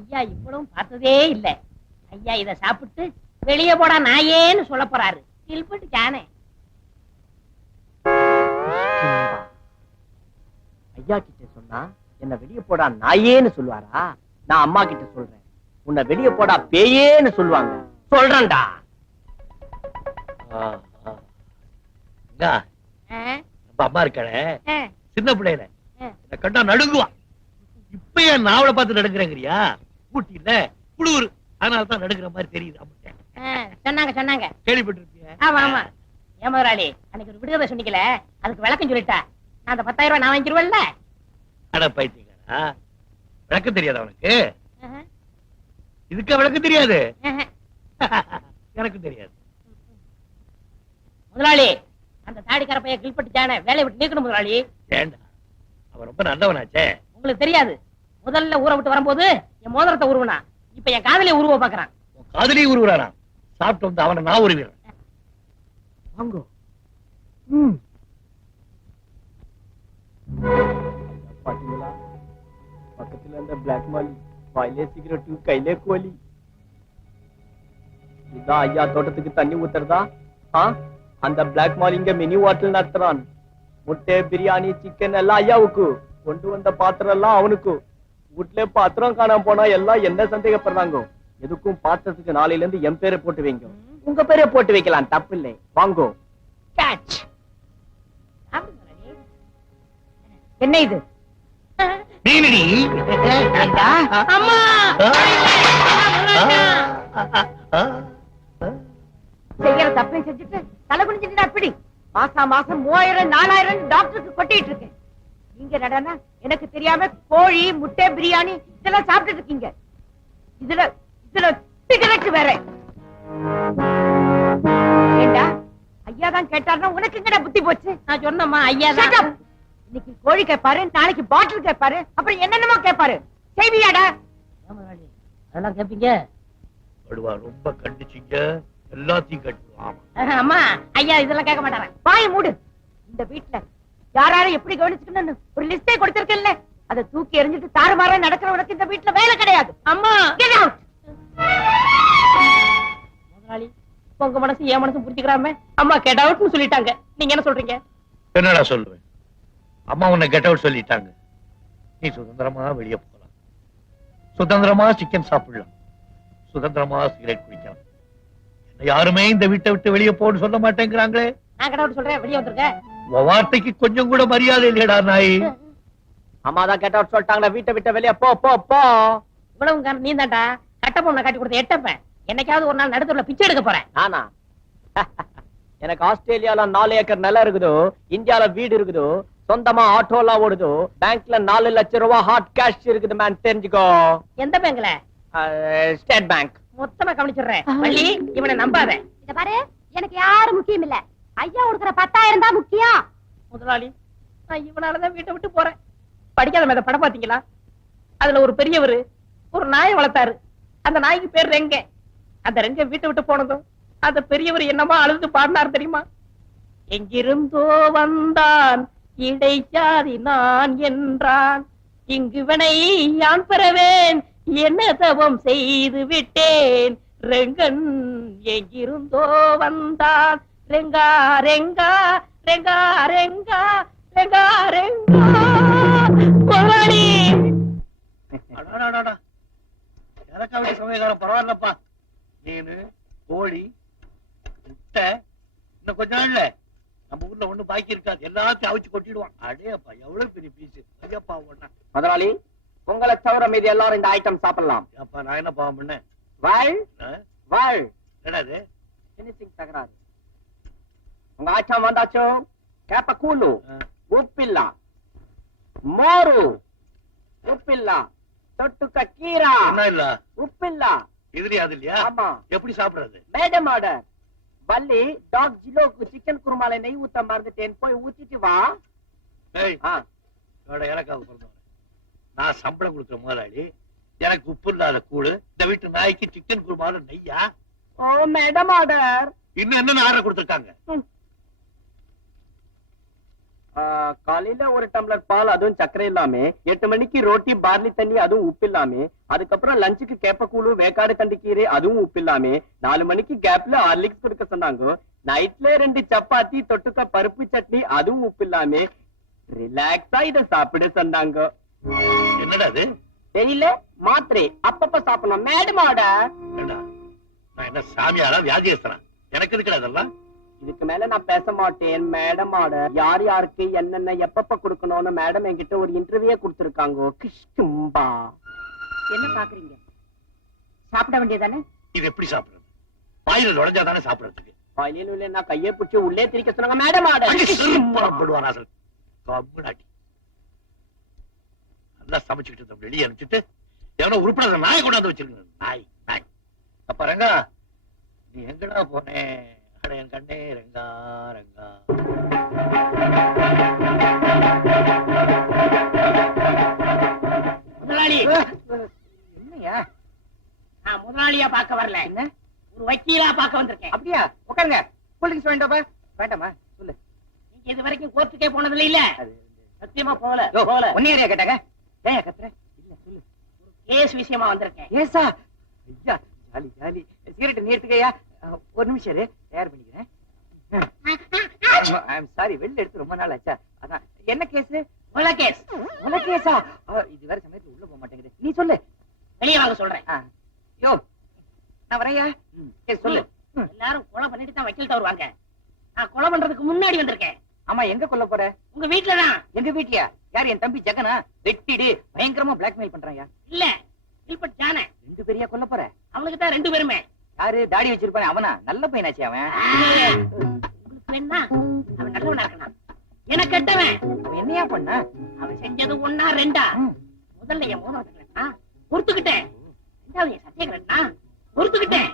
ஐயா இவ்வளவும் பார்த்ததே இல்ல. ஐயா இத சாப்பிட்டு வெளியே போடா நாயேன்னு சொல்ல போறாரு. கில்பட்டு ஜானே. ஐயா கிட்ட சொன்னா என்ன வெளியே போடா நாயேன்னு சொல்லுவாரா? நான் அம்மா கிட்ட சொல்றேன், உன்னை வெளியே போடா பேயேன்னு சொல்லுவாங்க. சொல்றேன்டா. அம்மா இருக்காளே சின்ன பிள்ளைல கண்டா நடுங்குவா. இப்ப ஏன் நாவலை பார்த்து நடுங்குறேங்கிறியா? ஊட்டி இல்ல குளூர், அதனாலதான் நடுங்குற மாதிரி தெரியுது. சொன்னாங்க சொன்னாங்க, கேள்விப்பட்டிருப்பிய? ஆமா ஆமா. ஏன் முதலாளி அன்னைக்கு ஒரு விடுதலை சொன்னீங்கல, அதுக்கு விளக்கம் சொல்லிட்டா. நான் அந்த 10,000 ரூபாய் நான் வாங்கிடுவேன்ல. அட பைத்தியக்காரா, விளக்கம் தெரியாது அவனுக்கு? இதுக்கு விளக்கம் தெரியாது? எனக்கு தெரியாது. முதலாளி அந்த தாடிக்கார பைய கில்பட்டு ஜான வேலையை விட்டு நீக்கணும் முதலாளி. ஏண்டா, அவன் ரொம்ப நல்லவனாச்சே. உங்களுக்கு தெரியாது, முதல்ல ஊரை விட்டு வரும்போது என் மோதிரத்தை உருவனா, இப்ப என் காதலியை உருவ பாக்குறான். காதலி உருவுறானா? சாப்பிட்டு வந்து அவனை நான் உருவிடுறேன். வாங்கோ. பாத்தீங்களா, பக்கத்துல அந்த பிளாக் மாலி வாயிலே சிகரெட்டு கையிலே கோலி. இதான் ஐயா தோட்டத்துக்கு தண்ணி ஊத்துறதா? அந்த பிளாக் மால் இங்க மினி வாட்டல் நடத்துறான். முட்டை பிரியாணி சிக்கன் எல்லாம் ஐயாவுக்கு, கொண்டு வந்த பாத்திரம் எல்லாம் அவனுக்கு. வீட்டுல பாத்திரம் காணாம போனா எல்லாம் என்ன சந்தேகப்படுறாங்க. எதுக்கும் பாத்திரத்துக்கு நாளையில இருந்து என் பேரை போட்டு வைங்க. உங்க பேரை போட்டு வைக்கலாம், தப்பு இல்லை. வாங்கோ. என்ன இது? அம்மா செய்யற தப்பை செஞ்சுட்டு தலை குனிஞ்சிட்டு அப்படி மாசா மாசம் 3000 4000 டாக்டருக்கு கொட்டிட்டு இருக்கேன். நீங்க நடனா எனக்கு தெரியாம கோழி முட்டை பிரியாணி இதெல்லாம் சாப்பிட்டு இருக்கீங்க. இதுல இதுல சிகரெட் வேற. ஏண்டா ஐயா தான் கேட்டாருன்னா உனக்கு எங்கடா புத்தி போச்சு? நான் சொன்னம்மா ஐயா தான். இன்னைக்கு கோழி கேட்பாரு, நாளைக்கு பாட்டில் கேட்பாரு, அப்புறம் என்னென்னமோ கேட்பாரு. செய்வியாடா? அதெல்லாம் கேப்பீங்க? ரொம்ப கண்டிச்சீங்க, எல்லாத்தையும் கட்டுவான். அம்மா ஐயா இதெல்லாம் கேட்க மாட்டாங்க. வாய மூடு. இந்த வீட்டுல யாராரும் எப்படி கவனிச்சுக்கணும்னு ஒரு லிஸ்டே கொடுத்திருக்கேன்ல, அதை தூக்கி எறிஞ்சிட்டு தாறுமாறா நடக்கிறவனுக்கு இந்த வீட்டுல வேலை கிடையாது. அம்மா கெட் அவுட். முதலாளி உங்க மனசு என் மனசு புரிஞ்சுக்கிறாம அம்மா கெட் அவுட்னு சொல்லிட்டாங்க. நீங்க என்ன சொல்றீங்க? என்னடா சொல்லுவேன்? அம்மா உன்னை கெட் அவுட் சொல்லிட்டாங்க. நீ சுதந்திரமா வெளியே போகலாம், சுதந்திரமா சிக்கன் சாப்பிடலாம், சுதந்திரமா சிகரெட் குடிக்கலாம். யாருமே இந்த வீட்டை விட்டு வெளியே போன்னு சொல்ல மாட்டேங்கிறாங்களே. நான் கெட் அவுட் சொல்றேன், வெளியே வந்துருங்க. வார்த்தைக்கு கொஞ்சம் கூட மரியாதை இல்லையடா நாய். அம்மா தான் கெட் அவுட் சொல்லிட்டாங்க, வீட்டை விட்டு வெளியே போ போ போ. இவ்வளவு நீ தான்டா கட்ட பொண்ணை காட்டி கொடுத்த எட்டப்பேன். என்னைக்காவது ஒரு நாள் நடுத்தூர்ல பிச்சை எடுக்க போறேன். நானா? எனக்கு ஆஸ்திரேலியால 4 ஏக்கர் நிலம் இருக்குதோ, இந்தியால வீடு இருக்குதோ, சொந்தமா ஆட்டோலாம் ஓடுதோ, பேங்க்ல 4 லட்சம் ரூபாய் ஹாட் கேஷ் இருக்குது மேன், தெரிஞ்சுக்கோ. எந்த பேங்க்ல? State bank. மொத்தமா கவனிச்சிடுறேன். வள்ளி இவனை நம்பாத. இத பாரு, எனக்கு யாரும் முக்கியம் இல்ல, ஐயா கொடுக்கிற 10,000 தான் முக்கியம். முதலாளி நான் இவனாலதான் வீட்டை விட்டு போறேன். படிக்காத மேத படம் பாத்தீங்களா? அதுல ஒரு பெரியவர் ஒரு நாயை வளர்த்தாரு. அந்த நாய்க்கு பேர் ரெங்க. அந்த ரெங்க வீட்டை விட்டு போனதும் அந்த பெரியவர் என்னமா அழுது பாடினார் தெரியுமா? எங்கிருந்தோ வந்தான் இடைச்சாதி நான் என்றான், இங்குவனை யான் பெறவேன் என்ன தவம் செய்து விட்டேன். ரெங்கன் எங்கிருந்தோ வந்தான், ரெங்கா ரெங்கா ரெங்கா ரெங்கா ரெங்கா ரெங்கா. முதலாளி எனக்காவது சமயக்காரம் பரவாயில்லப்பா. மீன் கோழி முட்டை இன்னும் கொஞ்ச நாள்ல நம்ம ஊர்ல ஒண்ணு பாக்கி இருக்காது, எல்லாத்தையும் அவிச்சு கொட்டிடுவான். அடேப்பா எவ்வளவு பெரிய பீஸ். ஐயப்பா ஒண்ணா முதலாளி உங்களை தவிர மீது எல்லாரும் இந்த ஐட்டம் சாப்பிடலாம். அப்பா நான் என்ன பாவம் பண்ணேன்? வாழ் வாழ் என்னது பினிஷிங் தகராறு. உங்க ஐட்டம் வந்தாச்சோ? கேப்ப கூழு உப்பில்ல, மோரு உப்பில்ல, தொட்டுக்க கீரா இல்ல உப்பில்ல. இதுலயா? அது இல்லையா? ஆமா. எப்படி சாப்பிடுறது? Madam order. வள்ளி டாக் ஜிலோக்கு சிக்கன் குருமால நெய் ஊத்த மறந்துட்டேன், போய் ஊத்திட்டு வா. எனக்காக பிறந்தவன் நான் சம்பளம் கொடுக்குற முதலாளி, எனக்கு உப்பு இல்லாத கூழு, இந்த வீட்டு நாய்க்கு சிக்கன் குருமால நெய்யா? ஓ மேடம் ஆர்டர். இன்னும் என்ன ஆர்டர் கொடுத்திருக்காங்க? காலையில ஒரு டம்ளர் பால் அதுவும் சர்க்கரை இல்லாம, 8 மணிக்கு ரோட்டி பார்லி தண்ணி அதுவும் உப்பு இல்லாம, அதுக்கப்புறம் லஞ்சுக்கு கேப்பக்கூழு வேக்காடு தண்டிக்கீரை அதுவும் உப்பு இல்லாம, 4 மணிக்கு கேப்ல ஹார்லிக்ஸ் கொடுக்க சொன்னாங்க. நைட்ல 2 சப்பாத்தி தொட்டுக்க பருப்பு சட்னி அதுவும் உப்பு இல்லாம ரிலாக்ஸா இத சாப்பிட சொன்னாங்க. என்னடா அது? தெரியல, மாத்திரை அப்பப்ப சாப்பிடணும் மேடமோட. ஏண்டா, நான் என்ன சாமியாரா வியாதியஸ்தனா? எனக்கு இருக்குடா அதெல்லாம். இதுக்கு மேல நான் பேச மாட்டேன் மேடமோட. யார் யாருக்கு என்னென்ன எப்பப்ப கொடுக்கணும்னு மேடம் என்கிட்ட ஒரு இன்டர்வியூ கொடுத்திருக்காங்க. கிஷ்கும்பா. என்ன பாக்குறீங்க? சாப்பிட வேண்டியதானே? இது எப்படி சாப்பிடுறது? வாயில நுழைஞ்சாதானே சாப்பிடுறதுக்கு. வாயிலும் இல்ல, நான் கையை பிடிச்சி உள்ளே திரிக்க சொன்னாங்க மேடமோட. நல்லா சமைச்சுக்கிட்டு வெளியே அனுப்பிச்சுட்டு எவனோ உருப்படாத நாய் கொண்டாந்து வச்சிருக்க. நாய் நாய். அப்ப ரங்கா, நீ எங்கடா போனே? அட என் கண்ணே ரங்கா ரங்கா. முதலாளி, என்னையா? நான் முதலாளியா பார்க்க வரல, என்ன ஒரு வக்கீலா பார்க்க வந்திருக்கேன். அப்படியா? உட்காருங்க. கூல்ட்ரிங்க்ஸ் வேண்டாமா? வேண்டாமா? சொல்லு. நீங்க இது வரைக்கும் கோர்ட்டுக்கே போனதில்ல இல்ல? சத்தியமா போகல. ஒன்னேரியா கேட்டாங்க. ஏன் கத்துற? இல்ல சொல்லு. கேஸ் விஷயமா வந்திருக்கேன். ஏசா? ஐயா, ஜாலி ஜாலி. சிகரெட் நீ எடுத்துக்கயா? ஒரு நிமிஷம் இரு, தயார் பண்ணிக்கிறேன். ஐ அம் சாரி, வெளில எடுத்து ரொம்ப நாள் ஆச்சா. அதான். என்ன கேஸ்? கொலை கேஸ். உன கேஸா? இது வேற சமயத்துல உள்ள போக மாட்டேங்குது. நீ சொல்லு. வெளியே வாங்க சொல்றேன். யோ, நான் வரையா? சொல்லு. எல்லாரும் கொலை பண்ணிட்டு தான் வக்கீல்ட்ட வருவாங்க. நான் கொலை பண்றதுக்கு முன்னாடி வந்திருக்கேன். ஆமா, எங்க கொல்ல போற? உங்க வீட்டுலதான். எங்க வீட்லயா? யார்? என் தம்பி ஜெகனா? வெட்டிடு, பயங்கரமா பிளாக்மெயில் பண்றாயா? இல்ல, இல்பட் ஜான. 2 பேரையா கொல்ல போற? அவனுக்கு தான் 2 பேருமே. யாரு? தாடி வச்சிருப்பானே அவனா? நல்ல பையனாச்சு அவன். உங்களுக்கு வேணா? அவன் நல்லவனா இருக்கான். எனக்கு கெட்டவன். அவன் என்னையா பண்ண? அவன் செஞ்சது 1 2. முதல்ல என் மோதிரத்தை பொறுத்துக்கிட்டேன். 2வது என் சத்தியகிரா பொறுத்துக்கிட்டேன்.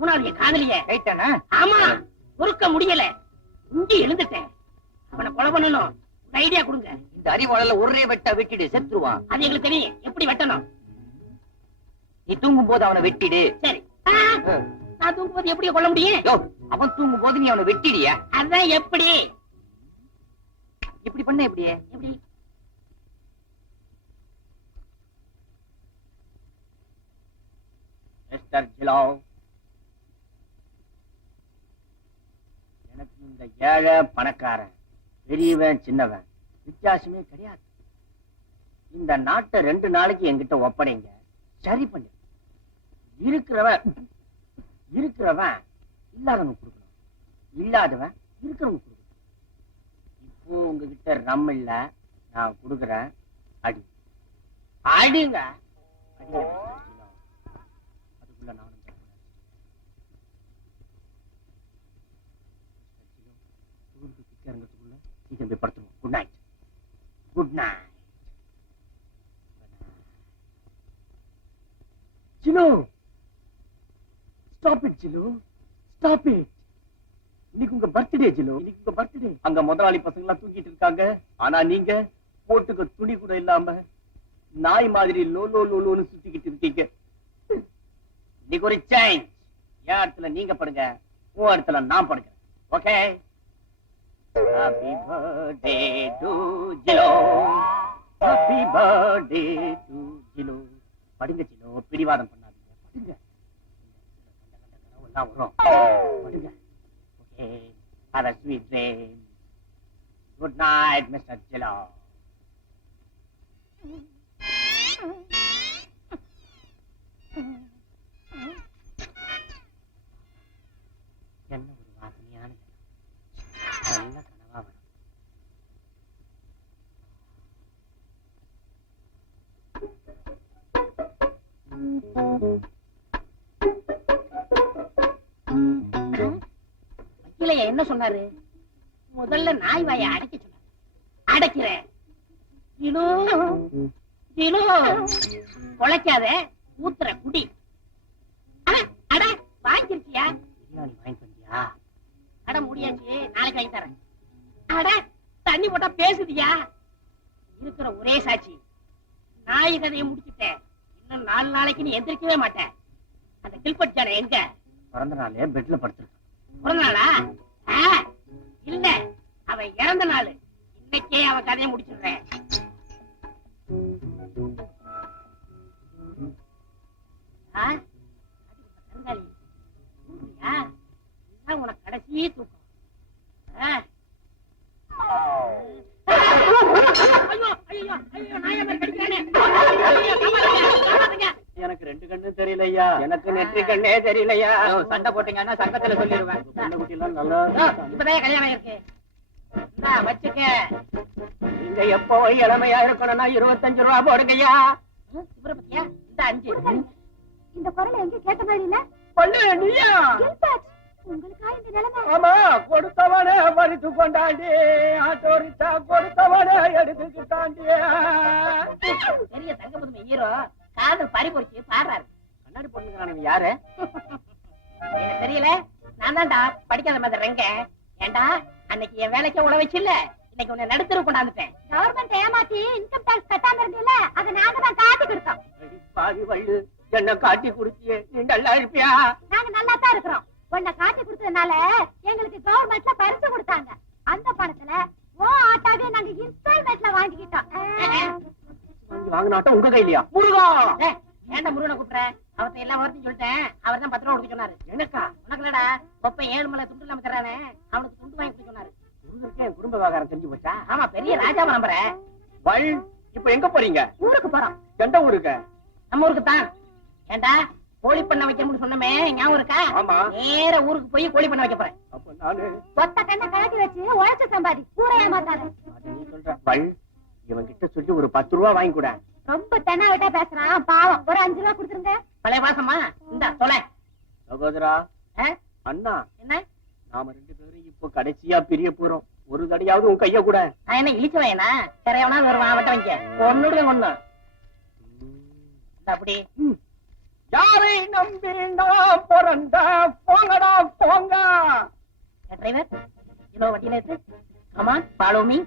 3வது என் காதலிய ரைட்டானா? ஆமா, பொறுக்க முடியல. உண்டி எழுந்துட்டேன். அவனை கொலை பண்ணணும். ஒரு ஐடியா கொடுங்க. இந்த அறிவாளர்ல ஒரே வெட்ட வெட்டிடு, செத்துருவான். அது எங்களுக்கு தெரியும் எப்படி வெட்டணும். நீ தூங்கும் போது அவனை வெட்டிடு. சரி. நான் தூங்கும்போது எப்படி கொல்ல முடியும்? யோ, அவன் தூங்கும் போது நீ அவனை வெட்டிடியா? அதான் எப்படி? இப்படி பண்ண எப்படியே? எப்படி? மிஸ்டர் ஜிலோ, எனக்கு இந்த ஏழை பணக்காரன், பெரியவன் சின்னவன் வித்தியாசமே கிடையாது. இந்த நாட்டை 2 நாளைக்கு என்கிட்ட ஒப்படைங்க, சரி பண்ணு. இருக்கிறவன் இல்லாதவனுக்கு கொடுக்கணும், இல்லாதவன் இருக்கிறவனுக்கு கொடுக்கணும். இப்போ உங்ககிட்ட ரம் இல்ல, நான் கொடுக்குறேன். அடி அடிங்க. அதுக்குள்ள நானும் இறங்கிறதுக்குள்ள சீக்கிரம் போய் படுத்துருவோம். Good night. Good night. Jilo, stop it Jilo, stop it. இன்னைக்கு உங்க பர்த்டே ஜிலோ, இன்னைக்கு உங்க பர்த்டே. அங்க முதலாளி பசங்க எல்லாம் தூக்கிட்டு இருக்காங்க. ஆனா நீங்க போட்டுக்க துணி கூட இல்லாம நாய் மாதிரி லோ லோ லோன்னு சுத்திக்கிட்டு இருக்கீங்க. இன்னைக்கு ஒரு சேஞ்ச். என் இடத்துல நீங்க படுங்க, உன் இடத்துல நான் படுக்கிறேன். Okay? Happy birthday to Jilo, happy birthday to Jilo. படுங்க ஜிலோ, பிடிவாதம் பண்ணாதீங்க. படுங்க. எல்லாம் வரும். படுங்க. Okay, have a sweet dream. Good night, Mr. Jillo. என்ன ஒரு வாசனையான நல்ல கனவா வரும். வக்கீலையா என்ன சொன்னாரு? முதல்ல நாய் வாயை அடைக்க சொன்னாரு. அடைக்கிறேன். கொலைக்காத, ஊத்துற குடி. அட வாங்கிருக்கியா? பிரியாணி வாங்கி வந்தியா? அட முடியாச்சு, நாளைக்கு வாங்கி தரேன். அட தண்ணி போட்டா பேசுதியா? இருக்கிற ஒரே சாட்சி. நாய் கதையை முடிச்சுட்டேன். இன்னும் 4 நாளைக்கு நீ எந்திரிக்கவே மாட்டேன். அந்த கில்பட் ஜான எங்க? பிறந்த நாளே பெட்ல படுத்திருக்கான். பிறந்த நாளா? இல்ல, அவன் இறந்த நாள். இன்னைக்கே அவன் கதையை முடிச்சிடுறேன். உனக்கு கடைசி தூக்கம். எனக்கு 2 கண்ணும் தெரியலையா. எனக்கு நெற்றி கண்ணே தெரியலையா. சண்டை போட்டீங்கன்னா சங்கத்துல சொல்லிடுவேன். நல்லா இப்பதான் கல்யாணம் இருக்கு. வச்சுக்க. நீங்க எப்போ இளமையா இருக்கணும்னா 25 ரூபா போடுங்கய்யா. இவரை பத்தியா இந்த 5. இந்த குரலை எங்க கேட்ட மாதிரி இல்ல? பண்ணு நீயா? உங்களுக்கா இந்த நிலைமை? ஆமா, கொடுத்தவனே பறித்து கொண்டாண்டி, ஆட்டோரிச்சா கொடுத்தவனே எடுத்துக்கிட்டாண்டி. பெரிய தங்கபுதுமை ஹீரோ காதல் பறி பொறிச்சு பாடுறாரு. கண்ணாடி பொண்ணுங்க யாரு? எனக்கு தெரியல. நான் தான்டா படிக்காத மாதிரி ரெங்க. ஏண்டா அன்னைக்கு என் வேலைக்கே உழ வச்சு இல்ல, இன்னைக்கு உன்னை நடுத்தர கொண்டாந்துட்டேன். கவர்மெண்ட் ஏமாத்தி இன்கம் டாக்ஸ் கட்டாம இருந்தீல்ல, அதை நாங்க தான் காட்டி கொடுத்தோம். பாதி வள்ளு என்ன காட்டி குடுத்தியே, நீ நல்லா இருப்பியா? நாங்க நல்லா தான் இருக்கிறோம். உன்னை காட்டி கொடுத்ததுனால எங்களுக்கு கவர்மெண்ட்ல பரிசு கொடுத்தாங்க. அந்த பணத்துல ஓ ஆட்டாவே நாங்க இன்ஸ்டால்மெண்ட்ல வாங்கிக்கிட்டோம். வாங்கினாட்டம் உங்க கையிலயா? முருகா, ஏன்டா முருகனை கூப்பிடுற? அவர்த்த எல்லாம் வரத்தையும் சொல்லிட்டேன். அவர் தான் 10 ரூபா கொடுக்க சொன்னாரு. எனக்கா? உனக்கு இல்லடா, ஒப்ப 7 மலை துண்டு இல்லாம தர்றானே, அவனுக்கு துண்டு வாங்கி கொடுக்க சொன்னாரு. முருகனுக்கு குடும்ப விவகாரம் தெரிஞ்சு போச்சா? ஆமா, பெரிய ராஜாவை நம்புறேன். வள், இப்ப எங்க போறீங்க? ஊருக்கு போறோம். எந்த ஊருக்கு? நம்ம ஊருக்கு தான். ஏண்டா கோழி பண்ண வைக்கணும்னு சொன்னமே ஞாபகம் இருக்கா? ஆமா. நேர ஊருக்கு போய் கோழி பண்ண வைக்க போறேன். அப்ப நானு ஒத்த கண்ணை கழட்டி வச்சு உழைச்சு சம்பாதி ஊரை ஏமாத்தாங்க. அது நீ சொல்ற. வள், இவன் கிட்ட சொல்லி ஒரு 10 ரூபா வாங்கி கூட. ரொம்ப தென்னாவிட்டா பேசுறான், பாவம். ஒரு 5 ரூபா கொடுத்துருங்க. பழைய வாசமா இந்த சொல்ல. சகோதரா, அண்ணா, என்ன நாம 2 பேரும் இப்போ கடைசியா பிரிய போறோம். ஒரு தடையாவது உன் கைய கூட. நான் என்ன இழிச்சவனா? சிறையவனா வருவான் வட்ட வைக்க. ஒண்ணுடைய ஒண்ணு அப்படி. யாரை நம்பி நான் பிறந்த, போங்கடா போங்க. டிரைவர், இன்னொரு வண்டியில இருக்கு. Come on, follow me.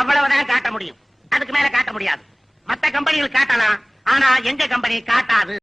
அவ்வளவுதான் காட்ட முடியும். அதுக்கு மேல காட்ட முடியாது. மத்த கம்பெனிகள் காட்டலாம், ஆனா எங்க கம்பெனி காட்டாது.